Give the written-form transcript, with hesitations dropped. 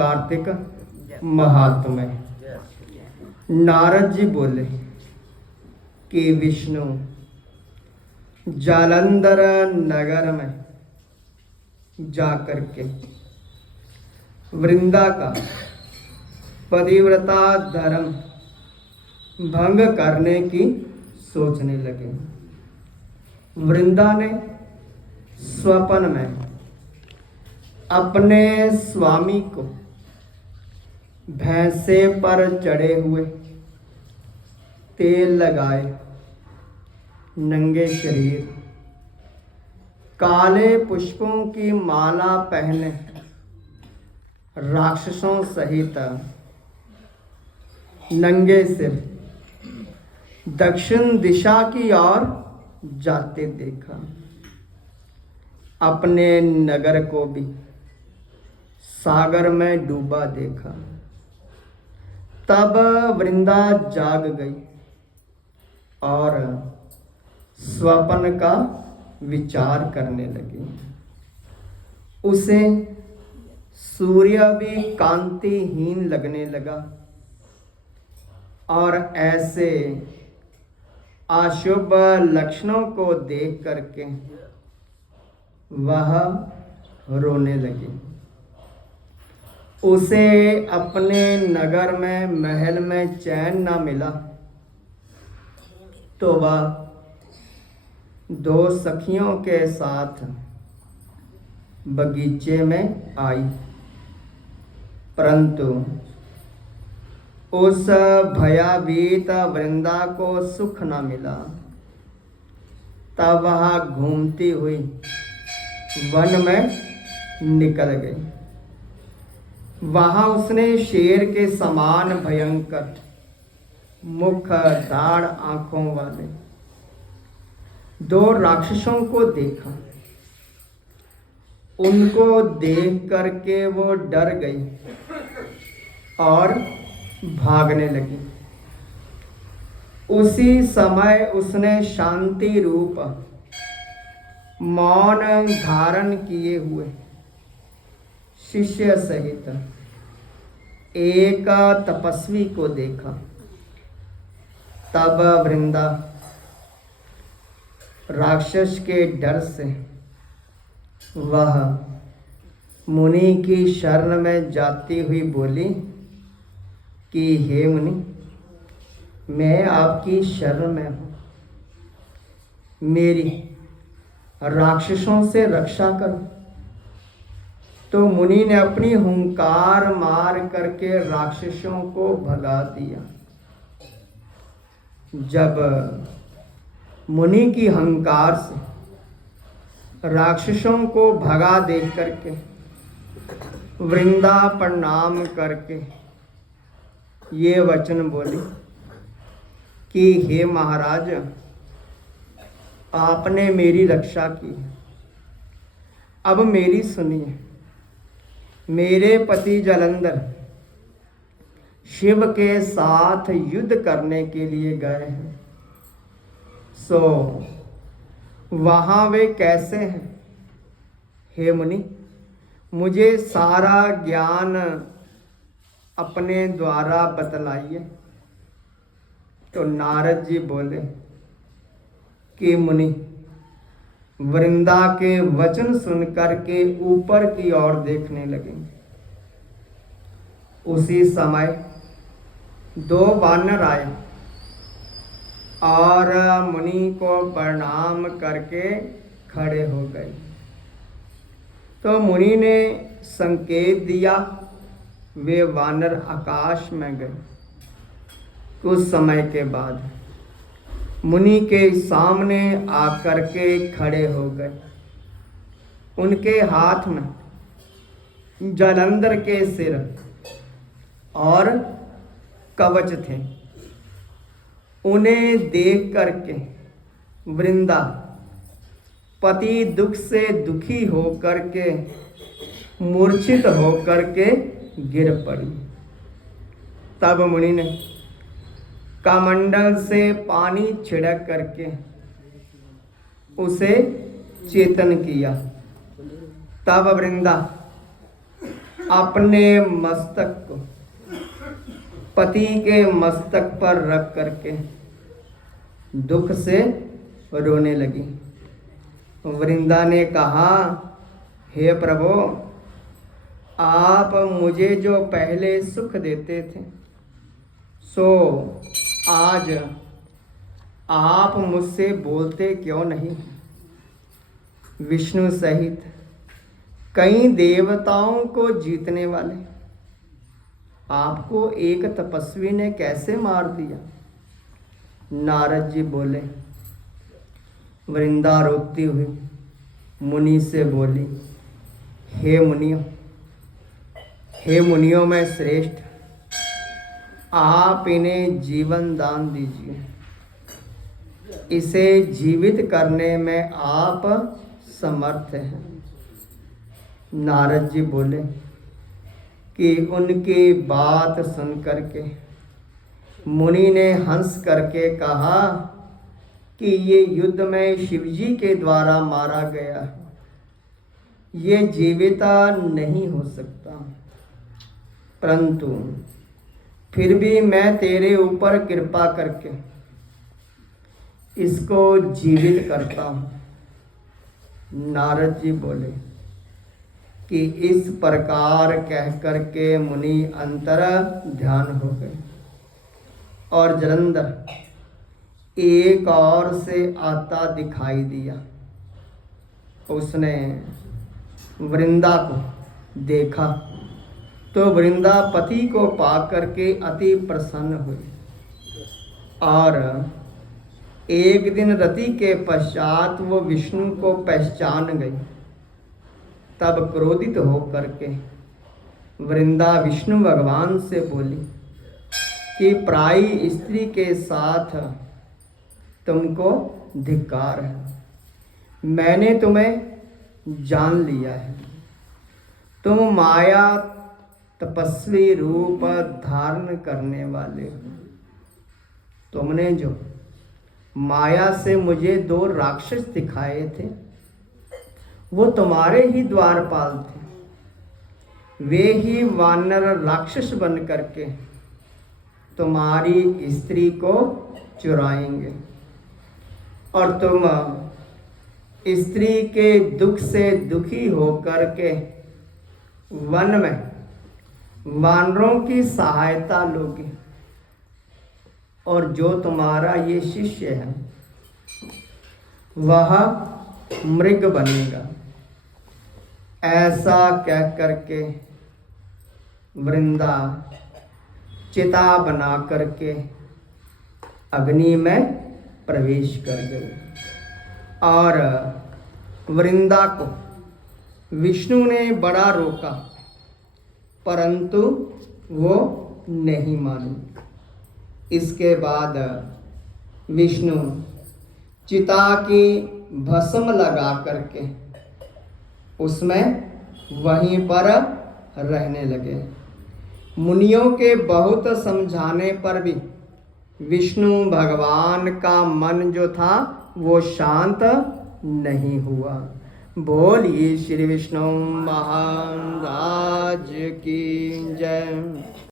कार्तिक महात्म्य। नारद जी बोले कि विष्णु जालंधर नगर में जाकर के वृंदा का पतिव्रता धर्म भंग करने की सोचने लगे। वृंदा ने स्वप्न में अपने स्वामी को भैंसे पर चढ़े हुए तेल लगाए नंगे शरीर काले पुष्पों की माला पहने राक्षसों सहित नंगे सिर दक्षिण दिशा की ओर जाते देखा। अपने नगर को भी सागर में डूबा देखा। तब वृंदा जाग गई और स्वप्न का विचार करने लगी। उसे सूर्य भी कांतिहीन लगने लगा और ऐसे अशुभ लक्षणों को देख करके वह रोने लगी। उसे अपने नगर में महल में चैन न मिला तो वह दो सखियों के साथ बगीचे में आई, परंतु उस भयभीत वृंदा को सुख न मिला। तब वह घूमती हुई वन में निकल गई। वहां उसने शेर के समान भयंकर मुख दाढ़ आंखों वाले दो राक्षसों को देखा। उनको देख करके वो डर गई और भागने लगी। उसी समय उसने शांति रूप मौन धारण किए हुए शिष्य सहित एक तपस्वी को देखा। तब वृंदा राक्षस के डर से वह मुनि की शरण में जाती हुई बोली कि हे मुनि, मैं आपकी शरण में हूँ, मेरी राक्षसों से रक्षा करो। तो मुनि ने अपनी हुंकार मार करके राक्षसों को भगा दिया। जब मुनि की हंकार से राक्षसों को भगा देख करके वृंदा प्रणाम करके ये वचन बोली कि हे महाराज, आपने मेरी रक्षा की, अब मेरी सुनिए। मेरे पति जालंधर शिव के साथ युद्ध करने के लिए गए हैं, सो वहाँ वे कैसे हैं? हे मुनि, मुझे सारा ज्ञान अपने द्वारा बतलाइए। तो नारद जी बोले कि मुनि, वृंदा के वचन सुनकर के ऊपर की ओर देखने लगे। उसी समय दो वानर आए और मुनि को प्रणाम करके खड़े हो गए। तो मुनि ने संकेत दिया, वे वानर आकाश में गए। कुछ समय के बाद मुनि के सामने आकर के खड़े हो गए। उनके हाथ में जालंधर के सिर और कवच थे। उन्हें देख करके वृंदा पति दुख से दुखी होकर के मूर्छित होकर के गिर पड़ी। तब मुनि ने कमंडल से पानी छिड़क करके उसे चेतन किया। तब वृंदा अपने मस्तक को पति के मस्तक पर रख करके दुख से रोने लगी। वृंदा ने कहा, हे प्रभु, आप मुझे जो पहले सुख देते थे सो आज आप मुझसे बोलते क्यों नहीं? विष्णु सहित कई देवताओं को जीतने वाले आपको एक तपस्वी ने कैसे मार दिया? नारद जी बोले। वृंदा रोती हुई मुनि से बोली, हे मुनियों में श्रेष्ठ, आप इन्हें जीवन दान दीजिए। इसे जीवित करने में आप समर्थ हैं। नारद जी बोले कि उनकी बात सुन करके मुनि ने हंस करके कहा कि ये युद्ध में शिवजी के द्वारा मारा गया, ये जीविता नहीं हो सकता, परंतु फिर भी मैं तेरे ऊपर कृपा करके इसको जीवित करता हूँ। नारद जी बोले कि इस प्रकार कह करके मुनि अंतर ध्यान हो गए और जलंधर एक और से आता दिखाई दिया। उसने वृंदा को देखा तो वृंदा पति को पा करके अति प्रसन्न हुई और एक दिन रति के पश्चात वो विष्णु को पहचान गई। तब क्रोधित होकर के वृंदा विष्णु भगवान से बोली कि पराई स्त्री के साथ तुमको धिक्कार है, मैंने तुम्हें जान लिया है, तुम माया तपस्वी रूप धारण करने वाले हो। तुमने जो माया से मुझे 2 राक्षस दिखाए थे वो तुम्हारे ही द्वारपाल थे, वे ही वानर राक्षस बन करके तुम्हारी स्त्री को चुराएंगे और तुम स्त्री के दुख से दुखी होकर के वन में वानरों की सहायता लोगे और जो तुम्हारा ये शिष्य है वह मृग बनेगा। ऐसा कह करके वृंदा चिता बना करके अग्नि में प्रवेश कर गई और वृंदा को विष्णु ने बड़ा रोका, परंतु वो नहीं मानी। इसके बाद विष्णु चिता की भस्म लगा करके उसमें वहीं पर रहने लगे। मुनियों के बहुत समझाने पर भी विष्णु भगवान का मन जो था वो शांत नहीं हुआ। बोलिए श्री विष्णु महाराज की जय।